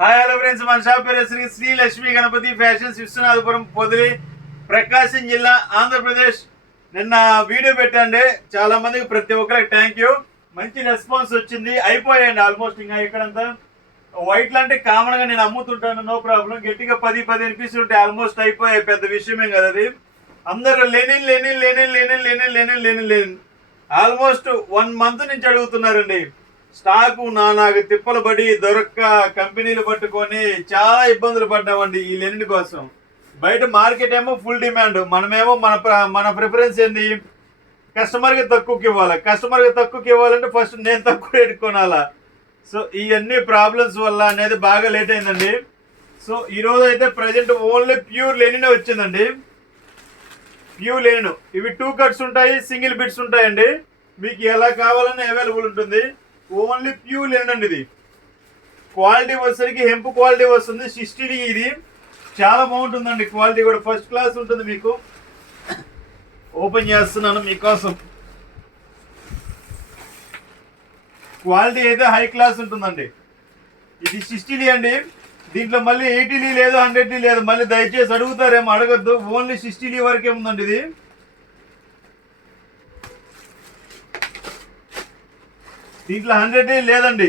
Hi hello friends, మన shop పేరు Shri Lakshmi Ganapati fashions, Viswanathapuram, Podili, ప్రకాశం జిల్లా, ఆంధ్రప్రదేశ్. నిన్న వీడియో పెట్టండి, చాలా మందికి ప్రతి ఒక్కరికి థ్యాంక్ యూ. మంచి రెస్పాన్స్ వచ్చింది. అయిపోయాయండి ఆల్మోస్ట్. ఇంకా ఇక్కడంతా వైట్ లాంటి కామన్ గా నేను అమ్ముతుంటాను, నో ప్రాబ్లం. గట్టిగా 10-15 పీసులు ఉంటాయి, ఆల్మోస్ట్ అయిపోయాయి. పెద్ద విషయమే కదా అది. అందరూ లేని ఆల్మోస్ట్ 1 మంత్ నుంచి అడుగుతున్నారండి. స్టాకు నాకు తిప్పలు పడి దొరక్క కంపెనీలు పట్టుకొని చాలా ఇబ్బందులు పడ్డామండి ఈ లెనిన్ కోసం. బయట మార్కెట్ ఏమో ఫుల్ డిమాండ్, మనమేమో మన ప్రిఫరెన్స్ ఏంది, కస్టమర్కి తక్కువకి ఇవ్వాలి. కస్టమర్కి తక్కువకి ఇవ్వాలంటే ఫస్ట్ నేను తక్కువ రేటు కొనాలా. సో ఇవన్నీ ప్రాబ్లమ్స్ వల్ల అనేది బాగా లేట్ అయిందండి. సో ఈరోజు అయితే ప్రజెంట్ ఓన్లీ ప్యూర్ లెనిన్ వచ్చిందండి. ప్యూర్ లెనిన్ ఇవి 2 కట్స్ ఉంటాయి, సింగిల్ బిట్స్ ఉంటాయండి. మీకు ఎలా కావాలన్నా అవైలబుల్ ఉంటుంది. ఓన్లీ ప్యూర్ లెనిన్ అండి. ఇది క్వాలిటీ వచ్చేసరికి హెంప్ క్వాలిటీ వస్తుంది. 60 ఇది చాలా బాగుంటుందండి. క్వాలిటీ కూడా ఫస్ట్ క్లాస్ ఉంటుంది. మీకు ఓపెన్ చేస్తున్నాను మీకోసం. క్వాలిటీ అయితే హై క్లాస్ ఉంటుందండి. ఇది 60 అండి. దీంట్లో మళ్ళీ 80 లేదు, 100 లేదు. మళ్ళీ దయచేసి అడుగుతారేమో, అడగద్దు. ఓన్లీ 60 వరకే ఉందండి ఇది. దీంట్లో 100 లేదండి,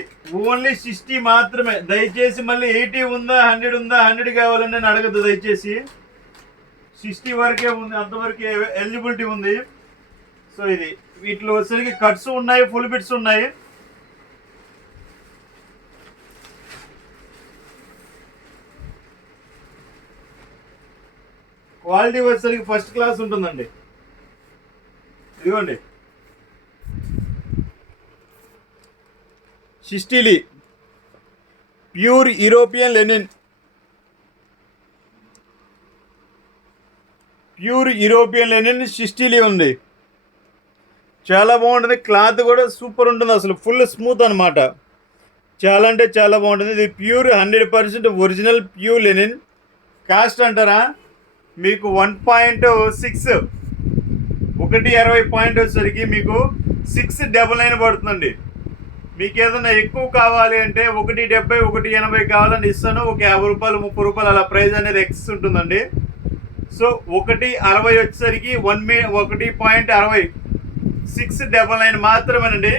ఓన్లీ 60 మాత్రమే. దయచేసి మళ్ళీ 80 ఉందా, 100 ఉందా, 100 కావాలని నేను అడగద్దు దయచేసి. 60 వరకే ఉంది, అంతవరకే ఎలిజిబిలిటీ ఉంది. సో ఇది వీటిలో వచ్చేసరికి కట్స్ ఉన్నాయి, ఫుల్ బిట్స్ ఉన్నాయి. క్వాలిటీ వచ్చేసరికి ఫస్ట్ క్లాస్ ఉంటుందండి. ఇదిగోండి 60 pure European Lenin. Pure European Lenin 60 ఉంది. చాలా బాగుంటుంది. క్లాత్ కూడా సూపర్ ఉంటుంది, అసలు ఫుల్ స్మూత్ అనమాట. చాలా అంటే చాలా బాగుంటుంది. ఇది pure 100% original pure linen. Cost అంటారా, మీకు 1.6 1.20 పాయింట్ వచ్చేసరికి మీకు 699 పడుతుందండి. మీకు ఏదైనా ఎక్కువ కావాలి అంటే 1.70 1.80 కావాలని ఇస్తాను. ఒక 50 రూపాయలు 30 రూపాయలు అలా ప్రైస్ అనేది ఎక్స్ ఉంటుందండి. సో 1.60 వచ్చేసరికి 1.60 699 మాత్రమేనండి.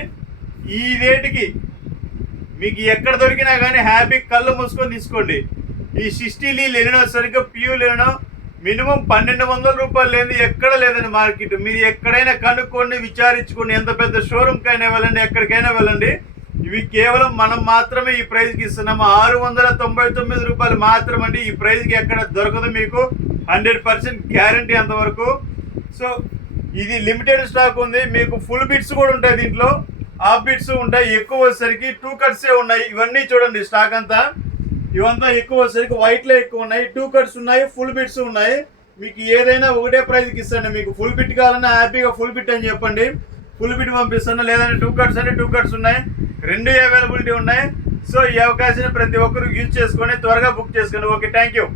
ఈ రేటుకి మీకు ఎక్కడ దొరికినా కానీ హ్యాపీ కళ్ళు మూసుకొని తీసుకోండి. ఈ 60 లెనిన్ వచ్చేసరికి ప్యూర్ లెనిన్ మినిమం 1200 రూపాయలు లేని ఎక్కడ లేదండి మార్కెట్. మీరు ఎక్కడైనా కనుక్కోండి, విచారించుకోండి. ఎంత పెద్ద షోరూమ్కైనా వెళ్ళండి, ఎక్కడికైనా వెళ్ళండి. ఇవి కేవలం మనం మాత్రమే ఈ ప్రైస్కి ఇస్తున్నాము. 699 రూపాయలు మాత్రమండి. ఈ ప్రైస్కి ఎక్కడ దొరకదు మీకు. 100% గ్యారంటీ అంతవరకు. సో ఇది లిమిటెడ్ స్టాక్ ఉంది. మీకు ఫుల్ బిట్స్ కూడా ఉంటాయి, దీంట్లో హాఫ్ బిట్స్ ఉంటాయి. ఎక్కువ వచ్చేసరికి 2 కట్సే ఉన్నాయి. ఇవన్నీ చూడండి స్టాక్ అంతా. ఇవంతా ఎక్కువ వచ్చేసరికి వైట్లో ఎక్కువ ఉన్నాయి. 2 కట్స్ ఉన్నాయి, ఫుల్ బిట్స్ ఉన్నాయి. మీకు ఏదైనా ఒకటే ప్రైస్కి ఇస్తాను. మీకు ఫుల్ బిట్ కావాలన్నా హ్యాపీగా ఫుల్ బిట్ అని చెప్పండి, ఫుల్ బిట్ పంపిస్తాను. లేదంటే 2 కట్స్ అంటే 2 కట్స్ ఉన్నాయి, 2 అవైలబిలిటీ ఉన్నాయి. సో ఈ అవకాశాన్ని ప్రతి ఒక్కరు యూజ్ చేసుకొని త్వరగా బుక్ చేసుకోండి. Okay, thank you.